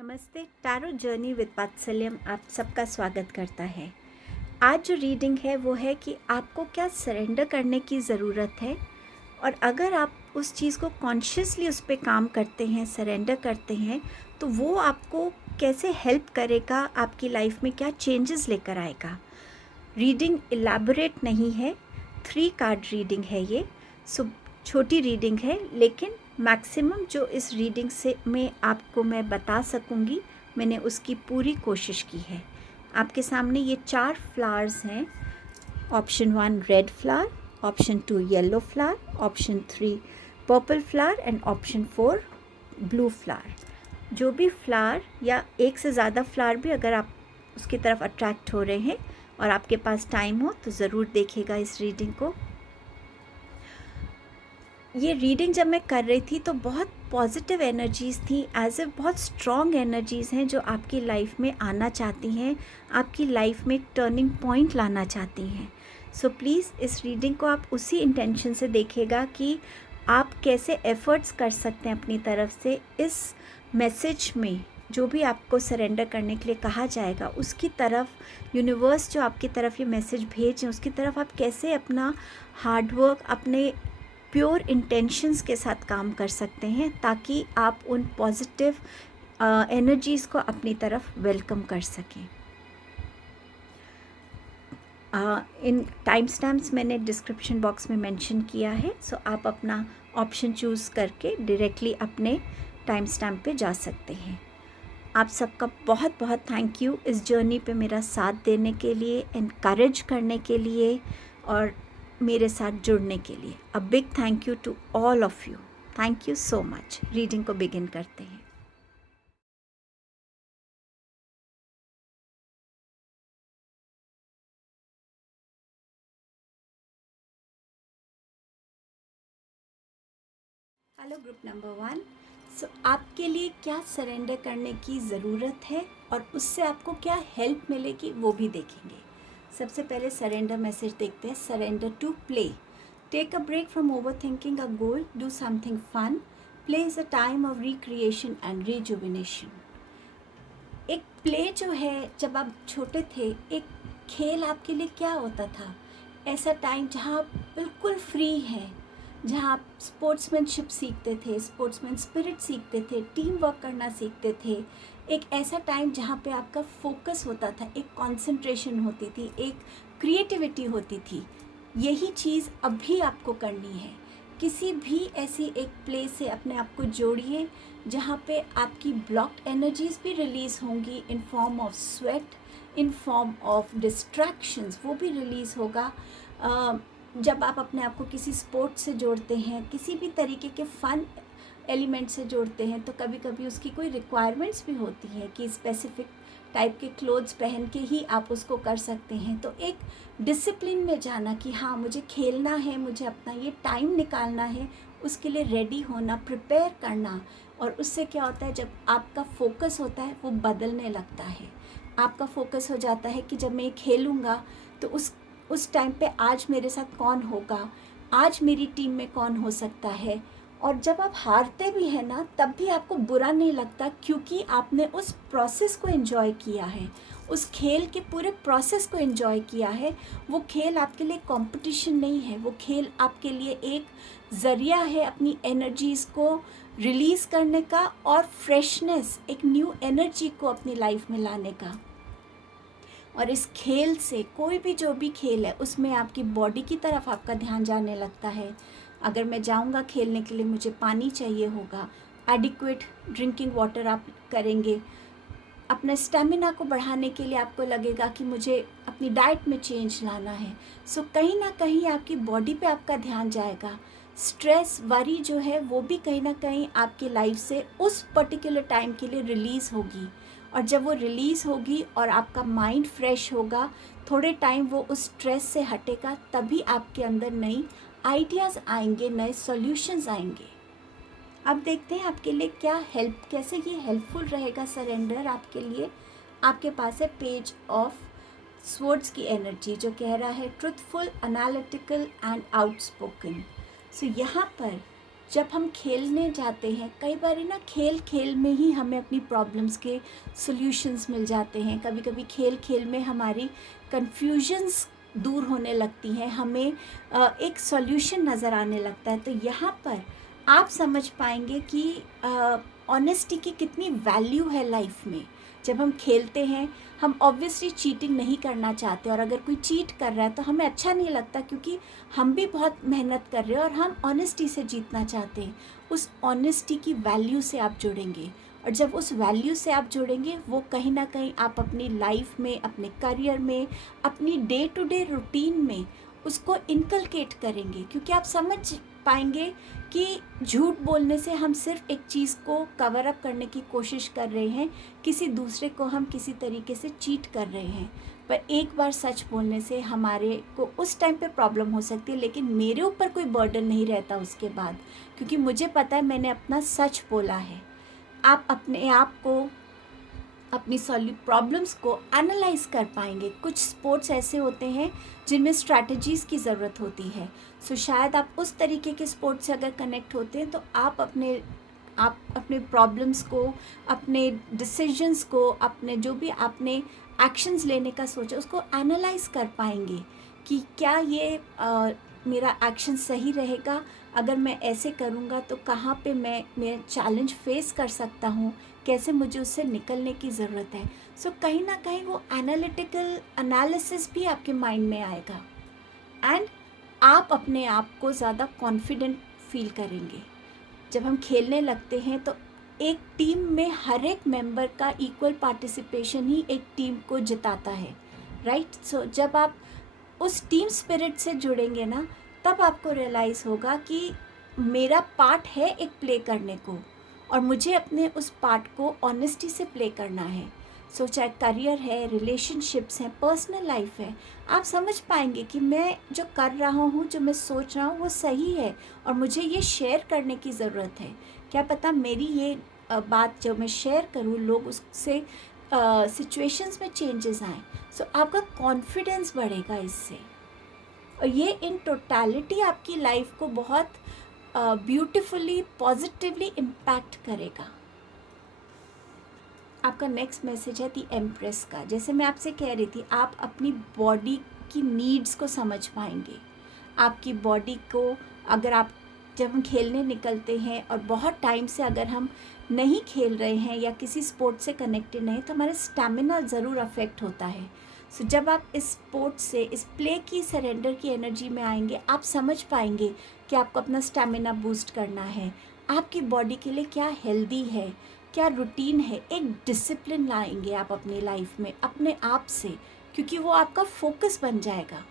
नमस्ते। Tarot journey with वात्सल्यम आप सबका स्वागत करता है। आज जो रीडिंग है वो है कि आपको क्या सरेंडर करने की ज़रूरत है, और अगर आप उस चीज़ को कॉन्शियसली उस पे काम करते हैं, सरेंडर करते हैं, तो वो आपको कैसे हेल्प करेगा, आपकी लाइफ में क्या चेंजेस लेकर आएगा। रीडिंग इलेबोरेट नहीं है, 3 कार्ड रीडिंग है ये। सो छोटी रीडिंग है, लेकिन मैक्सिमम जो इस रीडिंग से में आपको मैं बता सकूंगी, मैंने उसकी पूरी कोशिश की है। आपके सामने ये 4 फ्लावर्स हैं। Option 1 red flower, option 2 yellow flower, option 3 purple flower and option 4 blue flower. जो भी फ्लावर या एक से ज़्यादा फ्लावर भी अगर आप उसकी तरफ अट्रैक्ट हो रहे हैं और आपके पास टाइम हो तो ज़रूर देखिएगा इस रीडिंग को। ये रीडिंग जब मैं कर रही थी तो बहुत पॉजिटिव एनर्जीज़ थी, एज ए बहुत स्ट्रॉन्ग एनर्जीज़ हैं जो आपकी लाइफ में आना चाहती हैं, आपकी लाइफ में एक टर्निंग पॉइंट लाना चाहती हैं। सो प्लीज़ इस रीडिंग को आप उसी इंटेंशन से देखिएगा कि आप कैसे एफ़र्ट्स कर सकते हैं अपनी तरफ से इस मैसेज में, जो भी आपको सरेंडर करने के लिए कहा जाएगा उसकी तरफ। यूनिवर्स जो आपकी तरफ ये मैसेज भेजें उसकी तरफ आप कैसे अपना हार्डवर्क, अपने प्योर इंटेंशंस के साथ काम कर सकते हैं, ताकि आप उन पॉजिटिव एनर्जीज़ को अपनी तरफ वेलकम कर सकें। इन टाइम स्टैम्प्स मैंने डिस्क्रिप्शन बॉक्स में मेंशन किया है, सो आप अपना ऑप्शन चूज़ करके डायरेक्टली अपने टाइम स्टैम्प पे जा सकते हैं। आप सबका बहुत बहुत थैंक यू इस जर्नी पे मेरा साथ देने के लिए, एनकरेज करने के लिए और मेरे साथ जुड़ने के लिए। A big thank you to all of you. Thank you so much. Reading को बिगिन करते हैं। Hello group number 1। सो आपके लिए क्या सरेंडर करने की ज़रूरत है और उससे आपको क्या हेल्प मिलेगी वो भी देखेंगे। सबसे पहले सरेंडर मैसेज देखते हैं। Surrender to play. Take a break from over thinking a goal, do something fun, play is a time of recreation and rejuvenation. एक प्ले जो है, जब आप छोटे थे, एक खेल आपके लिए क्या होता था? ऐसा टाइम जहाँ आप बिल्कुल फ्री हैं, जहाँ आप स्पोर्ट्समैनशिप सीखते थे, स्पोर्ट्समैन स्पिरिट सीखते थे, टीम वर्क करना सीखते थे। एक ऐसा टाइम जहाँ पे आपका फोकस होता था, एक कंसंट्रेशन होती थी, एक क्रिएटिविटी होती थी। यही चीज़ अभी आपको करनी है। किसी भी ऐसी एक प्ले से अपने आप को जोड़िए जहाँ पे आपकी ब्लॉक्ड एनर्जीज भी रिलीज़ होंगी in form of sweat, in form of distractions, वो भी रिलीज़ होगा। जब आप अपने आप को किसी स्पोर्ट से जोड़ते हैं, किसी भी तरीके के फ़न एलिमेंट से जोड़ते हैं, तो कभी कभी उसकी कोई रिक्वायरमेंट्स भी होती है कि स्पेसिफिक टाइप के क्लोथ्स पहन के ही आप उसको कर सकते हैं। तो एक डिसिप्लिन में जाना कि हाँ मुझे खेलना है, मुझे अपना ये टाइम निकालना है, उसके लिए रेडी होना, प्रिपेयर करना। और उससे क्या होता है, जब आपका फोकस होता है वो बदलने लगता है। आपका फोकस हो जाता है कि जब मैं ये खेलूँगा तो उस टाइम पे आज मेरे साथ कौन होगा, आज मेरी टीम में कौन हो सकता है। और जब आप हारते भी हैं ना, तब भी आपको बुरा नहीं लगता, क्योंकि आपने उस प्रोसेस को एंजॉय किया है, उस खेल के पूरे प्रोसेस को एंजॉय किया है। वो खेल आपके लिए कंपटीशन नहीं है, वो खेल आपके लिए एक ज़रिया है अपनी एनर्जीज़ को रिलीज़ करने का और फ्रेशनेस, एक न्यू एनर्जी को अपनी लाइफ में लाने का। और इस खेल से, कोई भी जो भी खेल है, उसमें आपकी बॉडी की तरफ आपका ध्यान जाने लगता है। अगर मैं जाऊंगा खेलने के लिए, मुझे पानी चाहिए होगा, एडिक्वेट ड्रिंकिंग वाटर आप करेंगे। अपने स्टेमिना को बढ़ाने के लिए आपको लगेगा कि मुझे अपनी डाइट में चेंज लाना है। सो कहीं ना कहीं आपकी बॉडी पे आपका ध्यान जाएगा। स्ट्रेस, वरी जो है वो भी कहीं ना कहीं आपकी लाइफ से उस पर्टिकुलर टाइम के लिए रिलीज़ होगी। और जब वो रिलीज़ होगी और आपका माइंड फ्रेश होगा, थोड़े टाइम वो उस स्ट्रेस से हटेगा, तभी आपके अंदर नई आइडियाज़ आएंगे, नए सॉल्यूशंस आएंगे। अब देखते हैं आपके लिए क्या हेल्प, कैसे ये हेल्पफुल रहेगा सरेंडर आपके लिए। आपके पास है पेज ऑफ स्वर्ड्स की एनर्जी, जो कह रहा है ट्रुथफुल, एनालिटिकल एंड आउटस्पोकन। सो यहाँ पर जब हम खेलने जाते हैं, कई बार ना खेल खेल में ही हमें अपनी प्रॉब्लम्स के सॉल्यूशंस मिल जाते हैं। कभी कभी खेल खेल में हमारी कन्फ्यूजन्स दूर होने लगती हैं, हमें एक सॉल्यूशन नज़र आने लगता है। तो यहाँ पर आप समझ पाएंगे कि ऑनेस्टी की कितनी वैल्यू है लाइफ में। जब हम खेलते हैं, हम ऑब्वियसली चीटिंग नहीं करना चाहते, और अगर कोई चीट कर रहा है तो हमें अच्छा नहीं लगता, क्योंकि हम भी बहुत मेहनत कर रहे हैं और हम ऑनेस्टी से जीतना चाहते हैं। उस ऑनेस्टी की वैल्यू से आप जुड़ेंगे, और जब उस वैल्यू से आप जुड़ेंगे, वो कहीं ना कहीं आप अपनी लाइफ में, अपने करियर में, अपनी डे टू डे रूटीन में उसको इनकलकेट करेंगे। क्योंकि आप समझ पाएंगे कि झूठ बोलने से हम सिर्फ एक चीज़ को कवर अप करने की कोशिश कर रहे हैं, किसी दूसरे को हम किसी तरीके से चीट कर रहे हैं। पर एक बार सच बोलने से हमारे को उस टाइम पे प्रॉब्लम हो सकती है, लेकिन मेरे ऊपर कोई बर्डन नहीं रहता उसके बाद, क्योंकि मुझे पता है मैंने अपना सच बोला है। आप अपने आप को, अपनी प्रॉब्लम्स को एनालाइज कर पाएंगे। कुछ स्पोर्ट्स ऐसे होते हैं जिनमें स्ट्रैटेजीज़ की ज़रूरत होती है। सो शायद आप उस तरीके के स्पोर्ट्स से अगर कनेक्ट होते हैं, तो आप अपने प्रॉब्लम्स को, अपने डिसीजंस को, अपने जो भी आपने एक्शंस लेने का सोचा, उसको एनालाइज कर पाएंगे कि क्या ये मेरा एक्शन सही रहेगा। अगर मैं ऐसे करूँगा तो कहाँ पे मैं चैलेंज फेस कर सकता हूँ, कैसे मुझे उससे निकलने की ज़रूरत है। सो कहीं ना कहीं वो एनालिटिकल एनालिसिस भी आपके माइंड में आएगा, एंड आप अपने आप को ज़्यादा कॉन्फिडेंट फील करेंगे। जब हम खेलने लगते हैं तो एक टीम में हर एक मेंबर का इक्वल पार्टिसिपेशन ही एक टीम को जिताता है, राइट। सो जब आप उस टीम स्पिरिट से जुड़ेंगे ना, तब आपको रियलाइज़ होगा कि मेरा पार्ट है एक प्ले करने को, और मुझे अपने उस पार्ट को ऑनेस्टी से प्ले करना है। सो चाहे करियर है, रिलेशनशिप्स हैं, पर्सनल लाइफ है, आप समझ पाएंगे कि मैं जो कर रहा हूँ, जो मैं सोच रहा हूँ, वो सही है, और मुझे ये शेयर करने की ज़रूरत है। क्या पता मेरी ये बात जो मैं शेयर करूँ, लोग उससे सिचुएशंस में चेंजेस आएँ। सो आपका कॉन्फिडेंस बढ़ेगा इससे, और ये इन टोटलिटी आपकी लाइफ को बहुत ब्यूटिफुली, पॉजिटिवली इम्पैक्ट करेगा। आपका नेक्स्ट मैसेज है दी एम्प्रेस का। जैसे मैं आपसे कह रही थी, आप अपनी बॉडी की नीड्स को समझ पाएंगे। आपकी बॉडी को, अगर आप, जब हम खेलने निकलते हैं और बहुत टाइम से अगर हम नहीं खेल रहे हैं या किसी स्पोर्ट से कनेक्टेड नहीं, तो हमारा स्टैमिना ज़रूर अफेक्ट होता है। सो जब आप इस स्पोर्ट से, इस प्ले की, सरेंडर की एनर्जी में आएंगे, आप समझ पाएंगे कि आपको अपना स्टैमिना बूस्ट करना है, आपकी बॉडी के लिए क्या हेल्दी है, क्या रूटीन है। एक डिसिप्लिन लाएंगे आप अपनी लाइफ में अपने आप से, क्योंकि वो आपका फोकस बन जाएगा।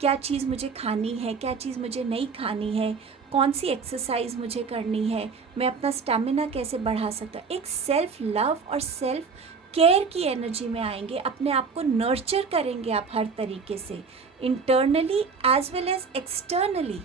क्या चीज़ मुझे खानी है, क्या चीज़ मुझे नहीं खानी है, कौन सी एक्सरसाइज मुझे करनी है, मैं अपना स्टैमिना कैसे बढ़ा सकता। एक सेल्फ लव और सेल्फ केयर की एनर्जी में आएंगे, अपने आप को नर्चर करेंगे आप हर तरीके से, internally as well as externally.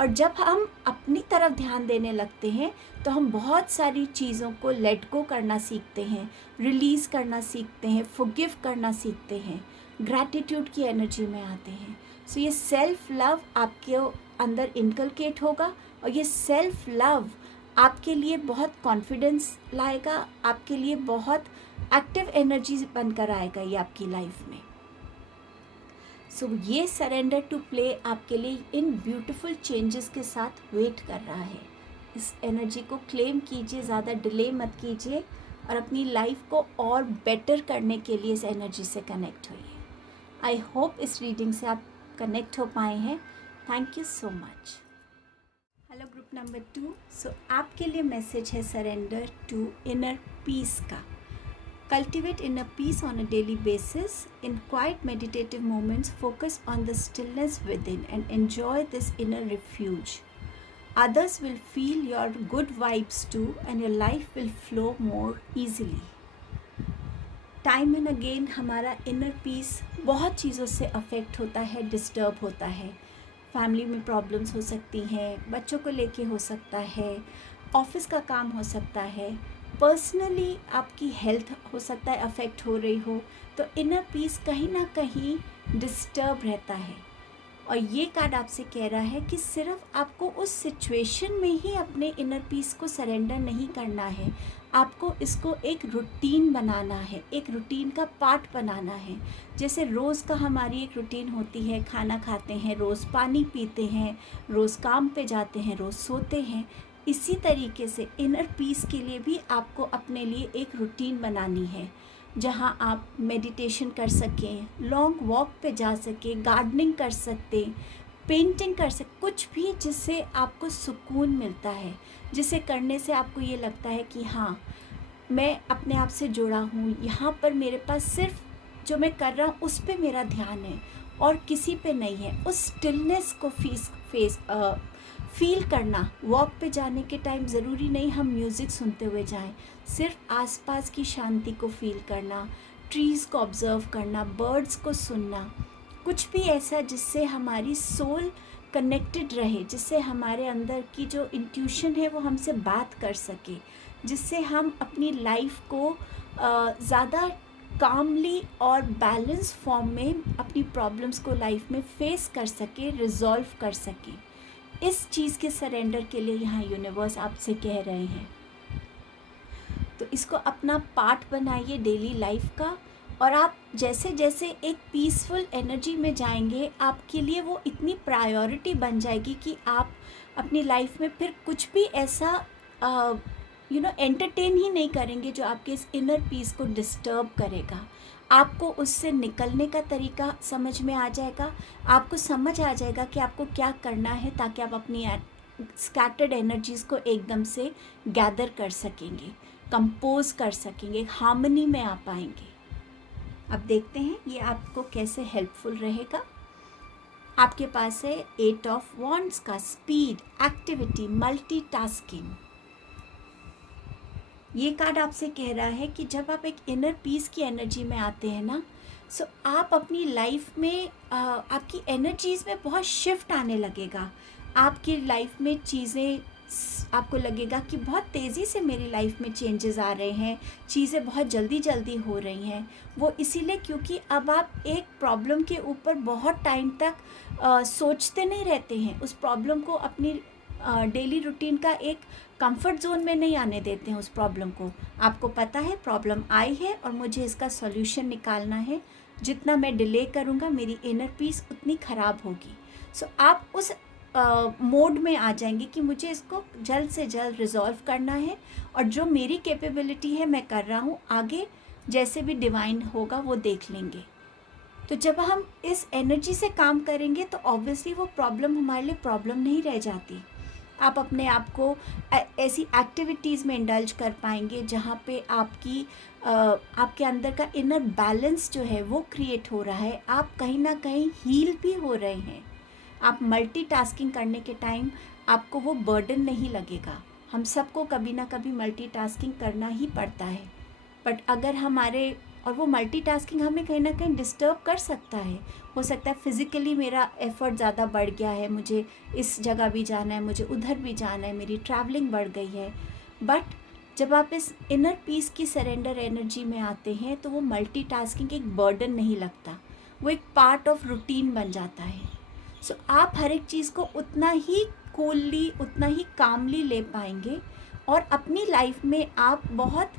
और जब हम अपनी तरफ ध्यान देने लगते हैं, तो हम बहुत सारी चीज़ों को लेट गो करना सीखते हैं, रिलीज़ करना सीखते हैं, फॉरगिव करना सीखते हैं, ग्रैटिट्यूड की एनर्जी में आते हैं। सो ये सेल्फ लव आपके अंदर इनकलकेट होगा, और ये सेल्फ लव आपके लिए बहुत कॉन्फिडेंस लाएगा, आपके लिए बहुत एक्टिव एनर्जी बनकर आएगा ये आपकी लाइफ में। सो ये सरेंडर टू प्ले आपके लिए इन ब्यूटीफुल चेंजेस के साथ वेट कर रहा है। इस एनर्जी को क्लेम कीजिए, ज़्यादा डिले मत कीजिए, और अपनी लाइफ को और बेटर करने के लिए इस एनर्जी से कनेक्ट होइए। आई होप इस रीडिंग से आप कनेक्ट हो पाए हैं। Thank you so much. Hello group number 2। सो आपके लिए मैसेज है सरेंडर टू इनर पीस का। Cultivate inner peace on a daily basis. In quiet meditative moments, focus on the stillness within and enjoy this inner refuge. Others will feel your good vibes too, and your life will flow more easily. Time and again हमारा inner peace बहुत चीज़ों से affect होता है, disturb होता है। Family में problems हो सकती हैं, बच्चों को लेके हो सकता है, ऑफिस का काम हो सकता है, पर्सनली आपकी हेल्थ हो सकता है अफेक्ट हो रही हो, तो इनर पीस कहीं ना कहीं डिस्टर्ब रहता है। और ये कार्ड आपसे कह रहा है कि सिर्फ आपको उस सिचुएशन में ही अपने इनर पीस को सरेंडर नहीं करना है, आपको इसको एक रूटीन बनाना है, एक रूटीन का पार्ट बनाना है। जैसे रोज़ का हमारी एक रूटीन होती है, खाना खाते हैं, रोज़ पानी पीते हैं, रोज़ काम पे जाते हैं, रोज़ सोते हैं। इसी तरीके से इनर पीस के लिए भी आपको अपने लिए एक रूटीन बनानी है, जहाँ आप मेडिटेशन कर सकें, लॉन्ग वॉक पे जा सकें, गार्डनिंग कर सकते, पेंटिंग कर सकते, कुछ भी जिससे आपको सुकून मिलता है, जिसे करने से आपको ये लगता है कि हाँ, मैं अपने आप से जुड़ा हूँ, यहाँ पर मेरे पास सिर्फ जो मैं कर रहा हूँ उस पे मेरा ध्यान है और किसी पे नहीं है। उस स्टिलनेस को फील करना। वॉक पे जाने के टाइम ज़रूरी नहीं हम म्यूज़िक सुनते हुए जाएं, सिर्फ आसपास की शांति को फील करना, ट्रीज़ को ऑब्ज़र्व करना, बर्ड्स को सुनना, कुछ भी ऐसा जिससे हमारी सोल कनेक्टेड रहे, जिससे हमारे अंदर की जो इंट्यूशन है वो हमसे बात कर सके, जिससे हम अपनी लाइफ को ज़्यादा कामली और बैलेंस फॉर्म में अपनी प्रॉब्लम्स को लाइफ में फेस कर सके, रिजॉल्व कर सके। इस चीज़ के सरेंडर के लिए यहाँ यूनिवर्स आपसे कह रहे हैं। तो इसको अपना पार्ट बनाइए डेली लाइफ का, और आप जैसे जैसे एक पीसफुल एनर्जी में जाएंगे, आपके लिए वो इतनी प्रायोरिटी बन जाएगी कि आप अपनी लाइफ में फिर कुछ भी ऐसा एंटरटेन ही नहीं करेंगे जो आपके इस इनर पीस को डिस्टर्ब करेगा। आपको उससे निकलने का तरीका समझ में आ जाएगा, आपको समझ आ जाएगा कि आपको क्या करना है ताकि आप अपनी स्कैटर्ड एनर्जीज़ को एकदम से गैदर कर सकेंगे, कंपोज कर सकेंगे, हार्मनी में आ पाएंगे। अब देखते हैं ये आपको कैसे हेल्पफुल रहेगा। आपके पास है 8 ऑफ वॉन्ड्स का स्पीड, एक्टिविटी, मल्टीटास्किंग। ये कार्ड आपसे कह रहा है कि जब आप एक इनर पीस की एनर्जी में आते हैं ना, सो आप अपनी लाइफ में आपकी एनर्जीज़ में बहुत शिफ्ट आने लगेगा। आपकी लाइफ में चीज़ें, आपको लगेगा कि बहुत तेज़ी से मेरी लाइफ में चेंजेस आ रहे हैं, चीज़ें बहुत जल्दी जल्दी हो रही हैं। वो इसीलिए क्योंकि अब आप एक प्रॉब्लम के ऊपर बहुत टाइम तक सोचते नहीं रहते हैं, उस प्रॉब्लम को अपनी डेली रूटीन का एक कंफर्ट जोन में नहीं आने देते हैं। उस प्रॉब्लम को आपको पता है प्रॉब्लम आई है और मुझे इसका सॉल्यूशन निकालना है, जितना मैं डिले करूँगा मेरी इनर पीस उतनी ख़राब होगी। सो आप उस मोड में आ जाएंगे कि मुझे इसको जल्द से जल्द रिजॉल्व करना है और जो मेरी कैपेबिलिटी है मैं कर रहा हूँ, आगे जैसे भी डिवाइन होगा वो देख लेंगे। तो जब हम इस एनर्जी से काम करेंगे तो ऑब्वियसली वो प्रॉब्लम हमारे लिए प्रॉब्लम नहीं रह जाती। आप अपने आप को ऐसी एक्टिविटीज़ में इंडल्ज कर पाएंगे जहाँ पे आपके अंदर का इनर बैलेंस जो है वो क्रिएट हो रहा है, आप कहीं ना कहीं हील भी हो रहे हैं। आप मल्टीटास्किंग करने के टाइम आपको वो बर्डन नहीं लगेगा। हम सबको कभी ना कभी मल्टीटास्किंग करना ही पड़ता है, बट अगर और वो मल्टीटास्किंग हमें कहीं ना कहीं डिस्टर्ब कर सकता है। हो सकता है फिज़िकली मेरा एफ़र्ट ज़्यादा बढ़ गया है, मुझे इस जगह भी जाना है, मुझे उधर भी जाना है, मेरी ट्रैवलिंग बढ़ गई है। बट जब आप इस इनर पीस की सरेंडर एनर्जी में आते हैं तो वो मल्टीटास्किंग एक बर्डन नहीं लगता, वो एक पार्ट ऑफ रूटीन बन जाता है। सो आप हर एक चीज़ को उतना ही कूलली, उतना ही कामली ले पाएंगे और अपनी लाइफ में आप बहुत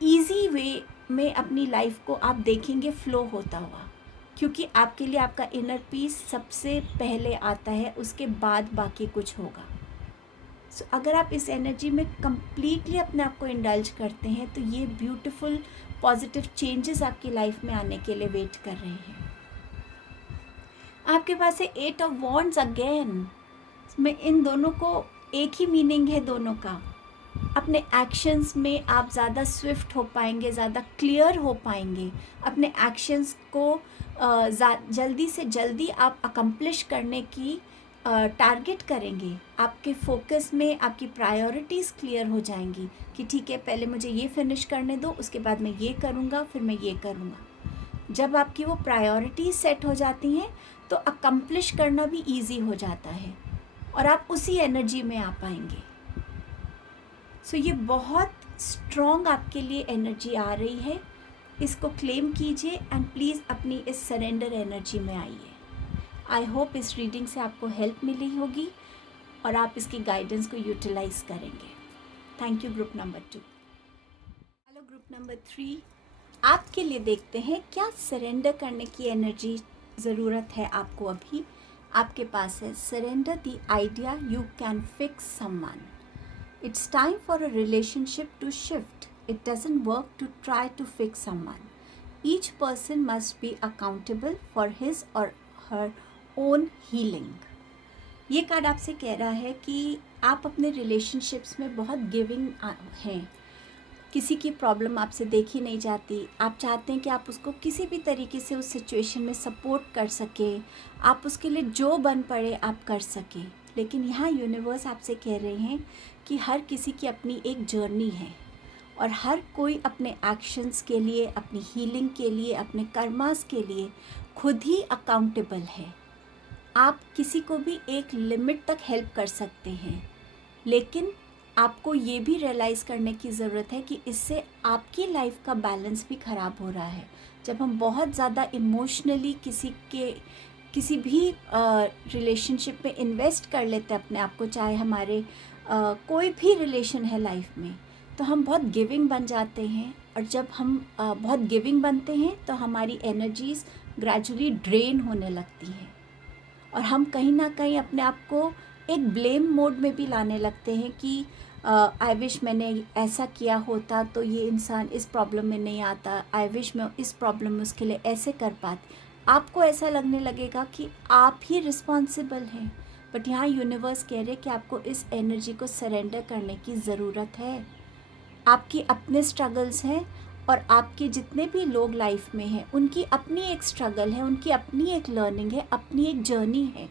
ईज़ी वे में अपनी लाइफ को आप देखेंगे फ़्लो होता हुआ, क्योंकि आपके लिए आपका इनर पीस सबसे पहले आता है, उसके बाद बाकी कुछ होगा। सो अगर आप इस एनर्जी में कम्प्लीटली अपने आप को इंडल्ज करते हैं तो ये ब्यूटीफुल पॉजिटिव चेंजेस आपकी लाइफ में आने के लिए वेट कर रहे हैं। आपके पास है 8 ऑफ वॉन्ड्स अगेन। में इन दोनों को एक ही मीनिंग है दोनों का। अपने एक्शंस में आप ज़्यादा स्विफ्ट हो पाएंगे, ज़्यादा क्लियर हो पाएंगे, अपने एक्शंस को जल्दी से जल्दी आप अकम्प्लिश करने की टारगेट करेंगे। आपके फोकस में आपकी प्रायोरिटीज़ क्लियर हो जाएंगी कि ठीक है, पहले मुझे ये फिनिश करने दो, उसके बाद मैं ये करूँगा, फिर मैं ये करूँगा। जब आपकी वो प्रायोरिटीज़ सेट हो जाती हैं तो अकम्प्लिश करना भी ईजी हो जाता है और आप उसी एनर्जी में आ पाएंगे। सो ये बहुत स्ट्रॉन्ग आपके लिए एनर्जी आ रही है, इसको क्लेम कीजिए एंड प्लीज़ अपनी इस सरेंडर एनर्जी में आइए। आई होप इस रीडिंग से आपको हेल्प मिली होगी और आप इसकी गाइडेंस को यूटिलाइज करेंगे। Thank you group number 2। Hello group number 3, आपके लिए देखते हैं क्या सरेंडर करने की एनर्जी ज़रूरत है आपको अभी। आपके पास है surrender the idea you can fix someone. It's time for a relationship to shift. It doesn't work to try to fix someone. Each person must be accountable for his or her own healing. ये card आपसे कह रहा है कि आप अपने relationships में बहुत गिविंग हैं। किसी की प्रॉब्लम आपसे देखी नहीं जाती, आप चाहते हैं कि आप उसको किसी भी तरीके से उस सिचुएशन में सपोर्ट कर सकें, आप उसके लिए जो बन पड़े आप कर सकें। लेकिन यहाँ यूनिवर्स आपसे कह रहे हैं कि हर किसी की अपनी एक जर्नी है और हर कोई अपने एक्शंस के लिए, अपनी हीलिंग के लिए, अपने कर्मास के लिए खुद ही अकाउंटेबल है। आप किसी को भी एक लिमिट तक हेल्प कर सकते हैं, लेकिन आपको ये भी रियलाइज़ करने की ज़रूरत है कि इससे आपकी लाइफ का बैलेंस भी ख़राब हो रहा है। जब हम बहुत ज़्यादा इमोशनली किसी भी रिलेशनशिप में इन्वेस्ट कर लेते हैं अपने आप को, चाहे हमारे कोई भी रिलेशन है लाइफ में, तो हम बहुत गिविंग बन जाते हैं। और जब हम बहुत गिविंग बनते हैं तो हमारी एनर्जीज़ ग्रेजुअली ड्रेन होने लगती हैं और हम कहीं ना कहीं अपने आप को एक ब्लेम मोड में भी लाने लगते हैं कि आई विश मैंने ऐसा किया होता तो ये इंसान इस प्रॉब्लम में नहीं आता, आई विश मैं इस प्रॉब्लम में उसके लिए ऐसे कर पाती। आपको ऐसा लगने लगेगा कि आप ही रिस्पॉन्सिबल हैं। बट यहाँ यूनिवर्स कह रहे हैं कि आपको इस एनर्जी को सरेंडर करने की ज़रूरत है। आपकी अपने स्ट्रगल्स हैं और आपके जितने भी लोग लाइफ में हैं उनकी अपनी एक स्ट्रगल है, उनकी अपनी एक लर्निंग है, अपनी एक जर्नी है।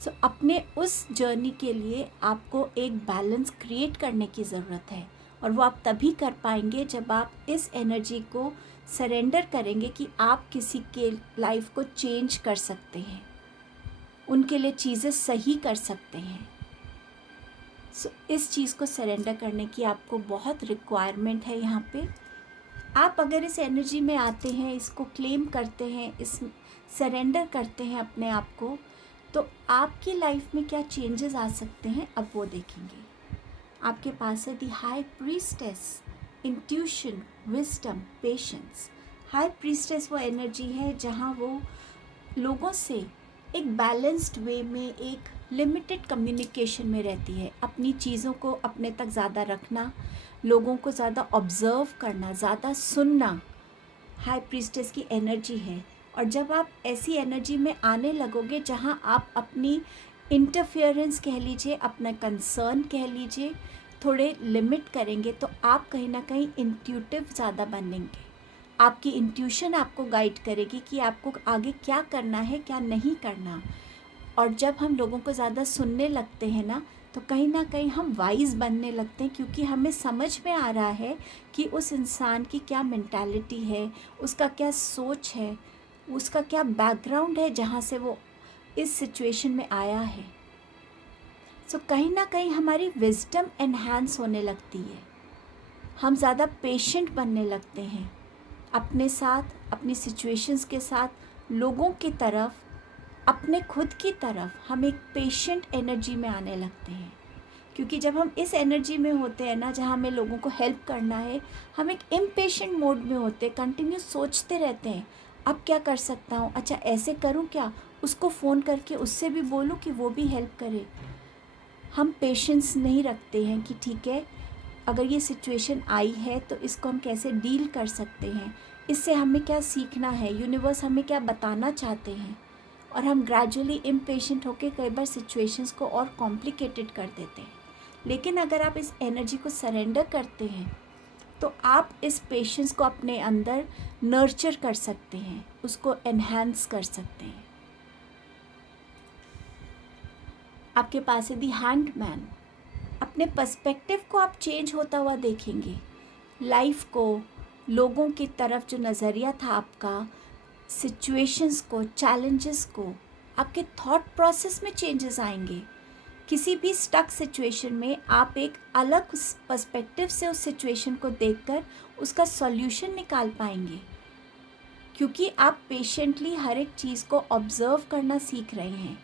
सो अपने उस जर्नी के लिए आपको एक बैलेंस क्रिएट करने की ज़रूरत है और वो आप तभी कर पाएंगे जब आप इस एनर्जी को सरेंडर करेंगे कि आप किसी के लाइफ को चेंज कर सकते हैं, उनके लिए चीज़ें सही कर सकते हैं। सो इस चीज़ को सरेंडर करने की आपको बहुत रिक्वायरमेंट है यहाँ पे। आप अगर इस एनर्जी में आते हैं, इसको क्लेम करते हैं, इस सरेंडर करते हैं अपने आप को, तो आपकी लाइफ में क्या चेंजेस आ सकते हैं अब वो देखेंगे। आपके पास है the high priestess, intuition, wisdom, patience. High priestess वो एनर्जी है जहाँ वो लोगों से एक बैलेंस्ड वे में, एक लिमिटेड कम्युनिकेशन में रहती है। अपनी चीज़ों को अपने तक ज़्यादा रखना, लोगों को ज़्यादा ऑब्ज़र्व करना, ज़्यादा सुनना हाई प्रीस्टेस की एनर्जी है। और जब आप ऐसी एनर्जी में आने लगोगे जहाँ आप अपनी इंटरफेरेंस कह लीजिए, अपना कंसर्न कह लीजिए, थोड़े लिमिट करेंगे, तो आप कहीं ना कहीं इंट्यूटिव ज़्यादा बनेंगे। आपकी इंट्यूशन आपको गाइड करेगी कि आपको आगे क्या करना है, क्या नहीं करना। और जब हम लोगों को ज़्यादा सुनने लगते हैं ना, तो कहीं ना कहीं हम वाइज बनने लगते हैं, क्योंकि हमें समझ में आ रहा है कि उस इंसान की क्या मेंटालिटी है, उसका क्या सोच है, उसका क्या बैकग्राउंड है जहाँ से वो इस सिचुएशन में आया है। सो कहीं ना कहीं हमारी विजडम एनहांस होने लगती है, हम ज़्यादा पेशेंट बनने लगते हैं अपने साथ, अपनी सिचुएशंस के साथ, लोगों की तरफ, अपने खुद की तरफ। हम एक पेशेंट एनर्जी में आने लगते हैं, क्योंकि जब हम इस एनर्जी में होते हैं ना, जहाँ हमें लोगों को हेल्प करना है, हम एक इम्पेशेंट मोड में होते हैं, कंटिन्यू सोचते रहते हैं अब क्या कर सकता हूँ, अच्छा ऐसे करूँ क्या, उसको फ़ोन करके उससे भी बोलूँ कि वो भी हेल्प करे। हम पेशेंस नहीं रखते हैं कि ठीक है, अगर ये सिचुएशन आई है तो इसको हम कैसे डील कर सकते हैं, इससे हमें क्या सीखना है, यूनिवर्स हमें क्या बताना चाहते हैं। और हम ग्रेजुअली इम्पेशेंट होकर कई बार सिचुएशंस को और कॉम्प्लिकेटेड कर देते हैं। लेकिन अगर आप इस एनर्जी को सरेंडर करते हैं तो आप इस पेशेंस को अपने अंदर नर्चर कर सकते हैं, उसको एनहांस कर सकते हैं। आपके पास है दी हैंडमैन। अपने पर्सपेक्टिव को आप चेंज होता हुआ देखेंगे, लाइफ को, लोगों की तरफ जो नज़रिया था आपका, सिचुएशंस को, चैलेंजेस को, आपके थॉट प्रोसेस में चेंजेस आएंगे। किसी भी स्टक सिचुएशन में आप एक अलग पर्सपेक्टिव से उस सिचुएशन को देखकर उसका सॉल्यूशन निकाल पाएंगे, क्योंकि आप पेशेंटली हर एक चीज़ को ऑब्ज़र्व करना सीख रहे हैं।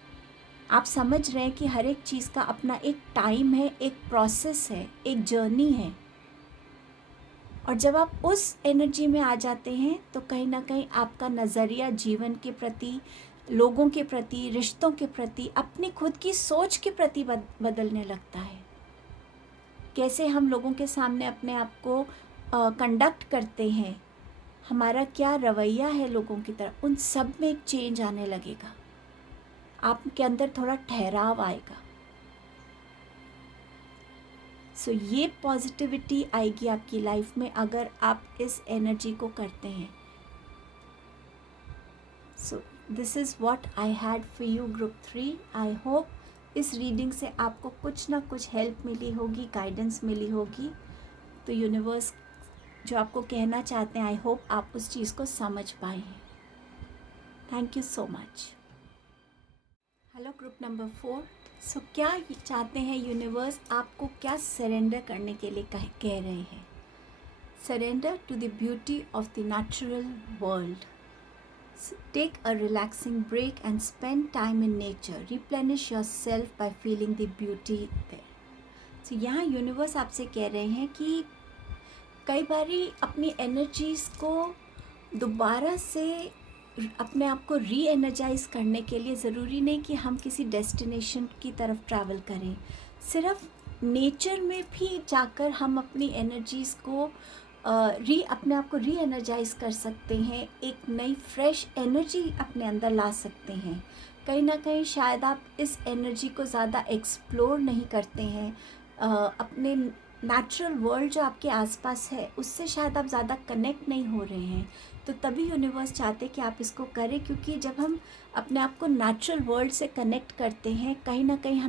आप समझ रहे हैं कि हर एक चीज़ का अपना एक टाइम है, एक प्रोसेस है, एक जर्नी है। और जब आप उस एनर्जी में आ जाते हैं तो कहीं ना कहीं आपका नज़रिया जीवन के प्रति, लोगों के प्रति, रिश्तों के प्रति, अपनी खुद की सोच के प्रति बदलने लगता है। कैसे हम लोगों के सामने अपने आप को कंडक्ट करते हैं, हमारा क्या रवैया है लोगों की तरफ, उन सब में एक चेंज आने लगेगा। आपके अंदर थोड़ा ठहराव आएगा। सो ये पॉजिटिविटी आएगी आपकी लाइफ में अगर आप इस एनर्जी को करते हैं। So this is what I had for you group 3। I hope इस रीडिंग से आपको कुछ ना कुछ हेल्प मिली होगी, गाइडेंस मिली होगी। तो यूनिवर्स जो आपको कहना चाहते हैं, आई होप आप उस चीज़ को समझ पाए हैं। Thank you so much. Hello group number 4। सो क्या चाहते हैं यूनिवर्स, आपको क्या सरेंडर करने के लिए कह रहे हैं? Surrender to the beauty of the natural world. Take a relaxing break and spend time in nature. Replenish yourself by feeling the beauty there. So यहाँ यूनिवर्स आपसे कह रहे हैं कि कई बारी अपनी एनर्जीज़ को दोबारा से अपने आप को री एनर्जाइज करने के लिए ज़रूरी नहीं कि हम किसी डेस्टिनेशन की तरफ ट्रैवल करें। सिर्फ नेचर में भी जाकर हम अपनी एनर्जीज़ को अपने आप को री एनर्जाइज कर सकते हैं। एक नई फ्रेश एनर्जी अपने अंदर ला सकते हैं। कहीं ना कहीं शायद आप इस एनर्जी को ज़्यादा एक्सप्लोर नहीं करते हैं। अपने नेचुरल वर्ल्ड जो आपके आसपास है उससे शायद आप ज़्यादा कनेक्ट नहीं हो रहे हैं। तो तभी यूनिवर्स चाहते कि आप इसको करें, क्योंकि जब हम अपने आप को नेचुरल वर्ल्ड से कनेक्ट करते हैं कहीं ना कहीं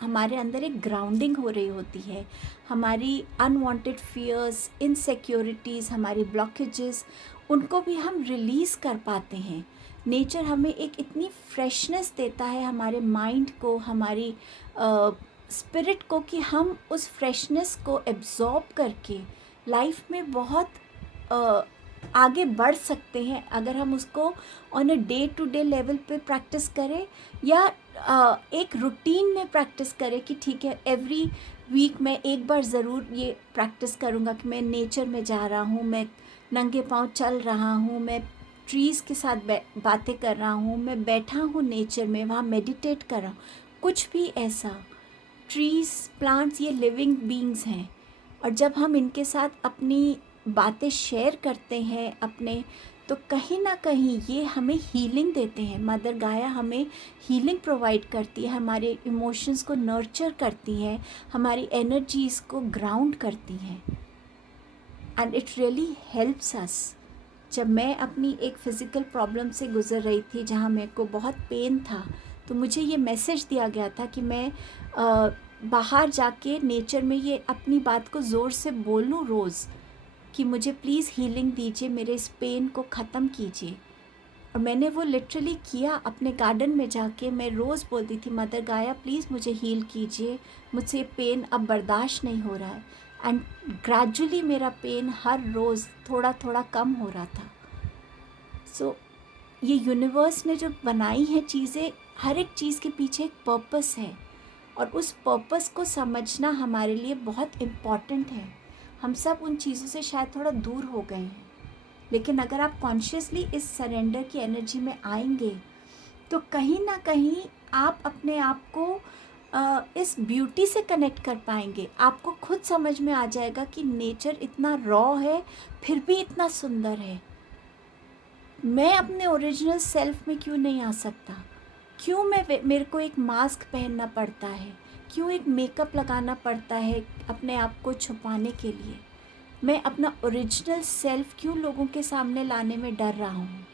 हमारे अंदर एक ग्राउंडिंग हो रही होती है। हमारी अनवांटेड फियर्स, इनसिक्योरिटीज़, हमारी ब्लॉकेजेस, उनको भी हम रिलीज़ कर पाते हैं। नेचर हमें एक इतनी फ्रेशनेस देता है हमारे माइंड को, हमारी स्पिरिट को, कि हम उस फ्रेशनेस को एब्जॉर्ब करके लाइफ में बहुत आगे बढ़ सकते हैं। अगर हम उसको on a day to day level पे प्रैक्टिस करें या एक रूटीन में प्रैक्टिस करें कि ठीक है एवरी वीक मैं एक बार ज़रूर ये प्रैक्टिस करूँगा कि मैं नेचर में जा रहा हूँ, मैं नंगे पाँव चल रहा हूँ, मैं ट्रीज़ के साथ बातें कर रहा हूँ, मैं बैठा हूँ नेचर में, वहाँ मेडिटेट कर रहा हूँ। कुछ भी ऐसा, ट्रीज़, प्लांट्स, ये लिविंग बीइंग्स हैं। और जब हम इनके साथ अपनी बातें शेयर करते हैं अपने, तो कहीं ना कहीं ये हमें हीलिंग देते हैं। मदर गाया हमें हीलिंग प्रोवाइड करती है, हमारे इमोशंस को नर्चर करती है, हमारी एनर्जीज़ को ग्राउंड करती हैं। And it really helps us. जब मैं अपनी एक फ़िज़िकल प्रॉब्लम से गुज़र रही थी जहाँ मेरे को बहुत पेन था, तो मुझे ये मैसेज दिया गया था कि मैं बाहर जाके नेचर में ये अपनी बात को ज़ोर से बोलूँ रोज़, कि मुझे प्लीज़ हीलिंग दीजिए, मेरे इस पेन को ख़त्म कीजिए। और मैंने वो लिटरली किया। अपने गार्डन में जाके मैं रोज़ बोलती थी, मदर गाया प्लीज़ मुझे हील कीजिए, मुझसे ये पेन अब बर्दाश्त नहीं हो रहा है। एंड ग्रेजुअली मेरा पेन हर रोज़ थोड़ा थोड़ा कम हो रहा था। सो ये यूनिवर्स ने जो बनाई हैं चीज़ें, हर एक चीज़ के पीछे एक पर्पस है, और उस पर्पस को समझना हमारे लिए बहुत इम्पॉर्टेंट है। हम सब उन चीज़ों से शायद थोड़ा दूर हो गए हैं, लेकिन अगर आप कॉन्शियसली इस सरेंडर की एनर्जी में आएंगे तो कहीं ना कहीं आप अपने आप को इस ब्यूटी से कनेक्ट कर पाएंगे। आपको खुद समझ में आ जाएगा कि नेचर इतना रॉ है फिर भी इतना सुंदर है। मैं अपने ओरिजिनल सेल्फ में क्यों नहीं आ सकता? क्यों मेरे को एक मास्क पहनना पड़ता है? क्यों एक मेकअप लगाना पड़ता है अपने आप को छुपाने के लिए? मैं अपना ओरिजिनल सेल्फ क्यों लोगों के सामने लाने में डर रहा हूँ?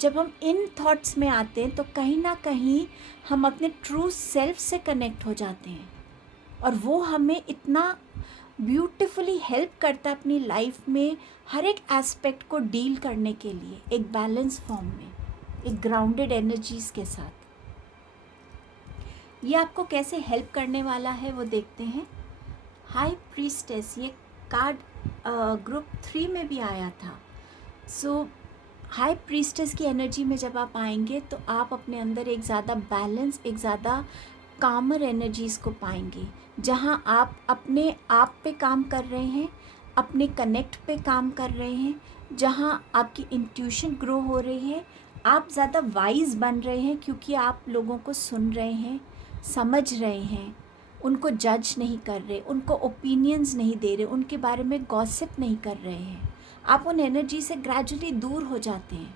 जब हम इन थॉट्स में आते हैं तो कहीं ना कहीं हम अपने ट्रू सेल्फ से कनेक्ट हो जाते हैं, और वो हमें इतना ब्यूटीफुली हेल्प करता है अपनी लाइफ में हर एक एस्पेक्ट को डील करने के लिए, एक बैलेंस फॉर्म में, एक ग्राउंडेड एनर्जीज़ के साथ। ये आपको कैसे हेल्प करने वाला है वो देखते हैं। हाई प्रीस्टेस, ये कार्ड ग्रुप 3 में भी आया था। सो हाई प्रीस्टेस की एनर्जी में जब आप आएंगे तो आप अपने अंदर एक ज़्यादा बैलेंस, एक ज़्यादा कामर एनर्जीज़ को पाएंगे, जहाँ आप अपने आप पे काम कर रहे हैं, अपने कनेक्ट पे काम कर रहे हैं, जहाँ आपकी इंट्यूशन ग्रो हो रही है, आप ज़्यादा वाइज बन रहे हैं क्योंकि आप लोगों को सुन रहे हैं, समझ रहे हैं, उनको जज नहीं कर रहे, उनको ओपिनियंस नहीं दे रहे, उनके बारे में गॉसिप नहीं कर रहे हैं। आप उन एनर्जी से ग्रेजुअली दूर हो जाते हैं,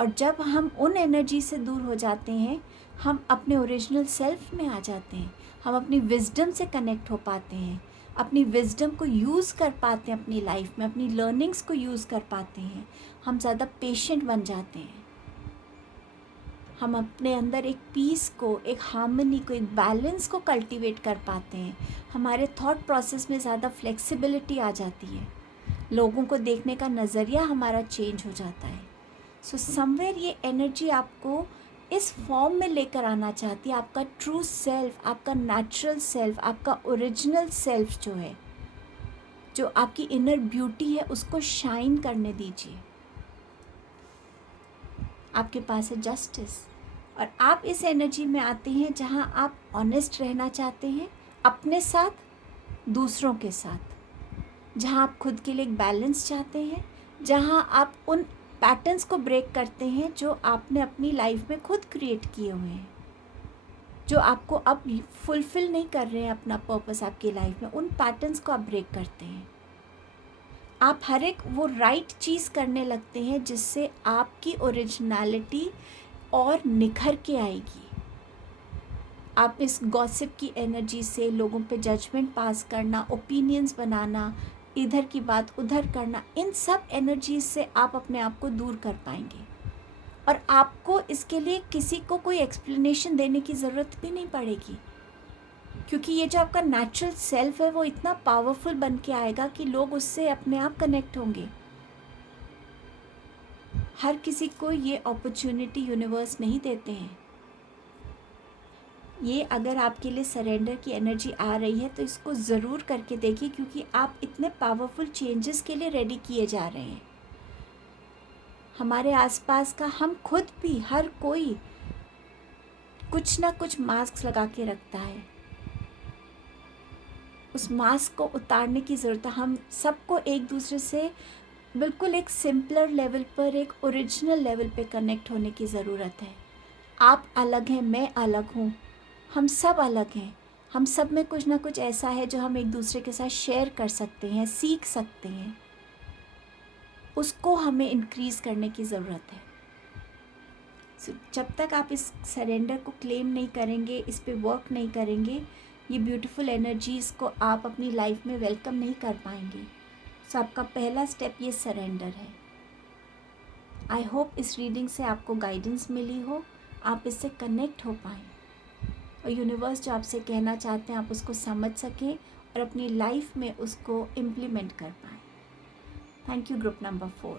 और जब हम उन एनर्जी से दूर हो जाते हैं हम अपने ओरिजिनल सेल्फ में आ जाते हैं, हम अपनी विजडम से कनेक्ट हो पाते हैं, अपनी विजडम को यूज़ कर पाते हैं अपनी लाइफ में, अपनी लर्निंग्स को यूज़ कर पाते हैं, हम ज़्यादा पेशेंट बन जाते हैं, हम अपने अंदर एक पीस को, एक हार्मनी को, एक बैलेंस को कल्टीवेट कर पाते हैं, हमारे थॉट प्रोसेस में ज़्यादा फ्लेक्सिबिलिटी आ जाती है, लोगों को देखने का नज़रिया हमारा चेंज हो जाता है। सो समवेयर ये एनर्जी आपको इस फॉर्म में लेकर आना चाहती है, आपका ट्रू सेल्फ, आपका नेचुरल सेल्फ, आपका ओरिजिनल सेल्फ जो है, जो आपकी इनर ब्यूटी है, उसको शाइन करने दीजिए। आपके पास है जस्टिस, और आप इस एनर्जी में आते हैं जहां आप ऑनेस्ट रहना चाहते हैं अपने साथ, दूसरों के साथ, जहां आप खुद के लिए एक बैलेंस चाहते हैं, जहां आप उन पैटर्न्स को ब्रेक करते हैं जो आपने अपनी लाइफ में खुद क्रिएट किए हुए हैं, जो आपको अब फुलफ़िल नहीं कर रहे हैं अपना पर्पस आपकी लाइफ में, उन पैटर्न्स को आप ब्रेक करते हैं। आप हर एक वो राइट चीज़ करने लगते हैं जिससे आपकी ओरिजिनलिटी और निखर के आएगी। आप इस गॉसिप की एनर्जी से लोगों पे जजमेंट पास करना, ओपिनियंस बनाना, इधर की बात उधर करना, इन सब एनर्जीज से आप अपने आप को दूर कर पाएंगे, और आपको इसके लिए किसी को कोई एक्सप्लेनेशन देने की ज़रूरत भी नहीं पड़ेगी, क्योंकि ये जो आपका नेचुरल सेल्फ है वो इतना पावरफुल बन के आएगा कि लोग उससे अपने आप कनेक्ट होंगे। हर किसी को ये अपॉर्चुनिटी यूनिवर्स नहीं देते हैं। ये अगर आपके लिए सरेंडर की एनर्जी आ रही है तो इसको ज़रूर करके देखिए, क्योंकि आप इतने पावरफुल चेंजेस के लिए रेडी किए जा रहे हैं। हमारे आसपास का, हम खुद भी, हर कोई कुछ ना कुछ मास्क लगा के रखता है, उस मास्क को उतारने की ज़रूरत है। हम सबको एक दूसरे से बिल्कुल एक सिंपलर लेवल पर, एक ओरिजिनल लेवल पे कनेक्ट होने की ज़रूरत है। आप अलग हैं, मैं अलग हूँ, हम सब अलग हैं, हम सब में कुछ ना कुछ ऐसा है जो हम एक दूसरे के साथ शेयर कर सकते हैं, सीख सकते हैं, उसको हमें इंक्रीज़ करने की ज़रूरत है। जब तक आप इस सरेंडर को क्लेम नहीं करेंगे, इस पे वर्क नहीं करेंगे, ये ब्यूटीफुल एनर्जीज़ को आप अपनी लाइफ में वेलकम नहीं कर पाएंगे। सो आपका पहला स्टेप ये सरेंडर है। आई होप इस रीडिंग से आपको गाइडेंस मिली हो, आप इससे कनेक्ट हो पाएँ, और यूनिवर्स जो आपसे कहना चाहते हैं आप उसको समझ सकें और अपनी लाइफ में उसको इम्प्लीमेंट कर पाएँ। Thank you group number 4।